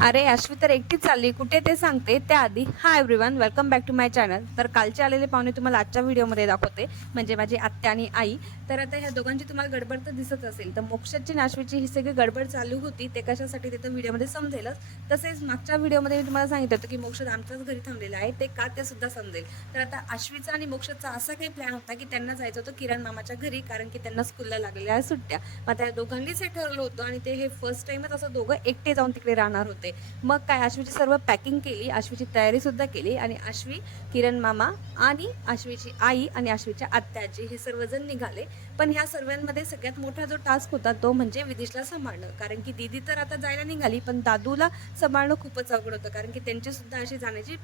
अरे अश्वी तर एकटीच चालली कुठे ते सांगते त्याआधी hi everyone welcome back to my channel. तर कालचे आलेले पाहुणे तुम्हाला आजच्या व्हिडिओमध्ये दाखवते, म्हणजे माझी आत्या आणि आई। तर आता ह्या दोघांची तुम्हाला गडबड तर दिसत असेल, तर मोक्षाची आणि अश्वीची ही सगळी गडबड चालू होती ते कशासाठी ते तर व्हिडिओमध्ये समजेलच। तसेच मागच्या व्हिडिओमध्ये मी तुम्हाला सांगितलं होतं की मोक्ष आमच्याच घरी थांबलेला आहे, ते का ते सुद्धा समजेल। तर आता अश्वीचा आणि मोक्षाचा असा काही प्लॅन होता की त्यांना जायचं होतं किरण मामाच्या घरी, कारण की त्यांना स्कूलला लागलेल्या आहे सुट्ट्या। मग त्या दोघांनीच हे ठरवलं होतं आणि ते हे फर्स्ट टाइमच असं दोघं एकटे जाऊन तिकडे राहणार होते। मग काय अश्वीची सर्व पॅकिंग केली, अश्वीची तयारी सुद्धा केली आणि अश्वी, किरण मामा आणि अश्वीची आई आणि अश्वीच्या आत्याजी हे सर्वजण निघाले। पण ह्या सर्वांमध्ये सगळ्यात मोठा जो टास्क होता तो म्हणजे विदेशला सांभाळणं, कारण की दीदी तर आता जायला निघाली पण दादूला सांभाळणं खूपच अवघड होतं, कारण की त्यांची सुद्धा अशी जाण्याची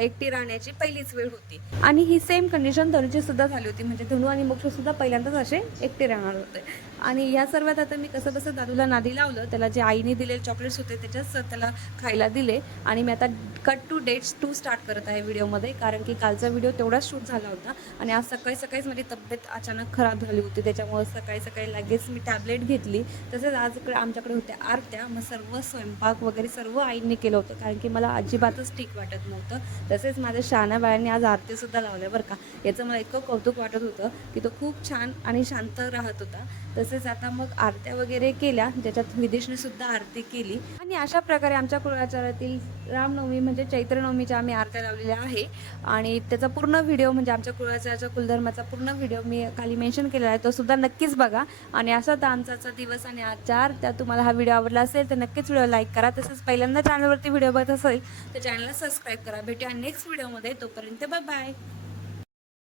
एकटी राहण्याची पहिलीच वेळ होती। आणि ही सेम कंडिशन धनुची सुद्धा झाली होती, म्हणजे धनु आणि मोक्ष सुद्धा पहिल्यांदाच असे एकटे राहणार होते। आणि या सर्वात आता मी कसं बसं दादूला नादी लावलं, त्याला जे आईने दिलेले चॉकलेट्स होते त्याच्याच त्याला खायला दिले। आणि मी आता कट टू डेट्स 2 स्टार्ट करत आहे व्हिडिओमध्ये, कारण की कालचा व्हिडिओ तेवढाच शूट झाला होता आणि आज सकाळी सकाळीच माझी तब्येत अचानक खराब झाली होती, त्याच्यामुळे सकाळी सकाळी लगेच मी टॅबलेट घेतली। तसेच आज आमच्याकडे होत्या आरत्या, मग सर्व स्वयंपाक वगैरे सर्व आईंनी केलं होतं, कारण की मला अजिबातच ठीक वाटत नव्हतं। तसेच माझ्या शहाण्या बाळांनी आज आरतीसुद्धा लावल्या बरं का, याचं मला इतकं कौतुक वाटत होतं की तो खूप छान आणि शांत राहत होता। तसेच आता मग आरत्या वगैरे केल्या, ज्याच्यात विदेशने सुद्धा आरती केली। आणि अशा प्रकारे आमच्या कुळाचारातील रामनवमी म्हणजे चैत्रनवमीच्या आम्ही आरत्या लावलेल्या आहे। आणि त्याचा पूर्ण व्हिडिओ म्हणजे आमच्या कुळाचाराच्या कुलधर्माचा पूर्ण व्हिडिओ मी खाली मेन्शन केलेला आहे, तो सुद्धा नक्कीच बघा। आणि असा तर आमचा दिवस आणि आजच्या आरत्या। तुम्हाला हा व्हिडिओ आवडला असेल तर नक्कीच व्हिडिओ लाईक करा, तसंच पहिल्यांदा चॅनलवरती व्हिडिओ बघत असेल तर चॅनलला सबस्क्राईब करा। भेटूया नेक्स्ट व्हिडिओमध्ये, तोपर्यंत बाय बाय।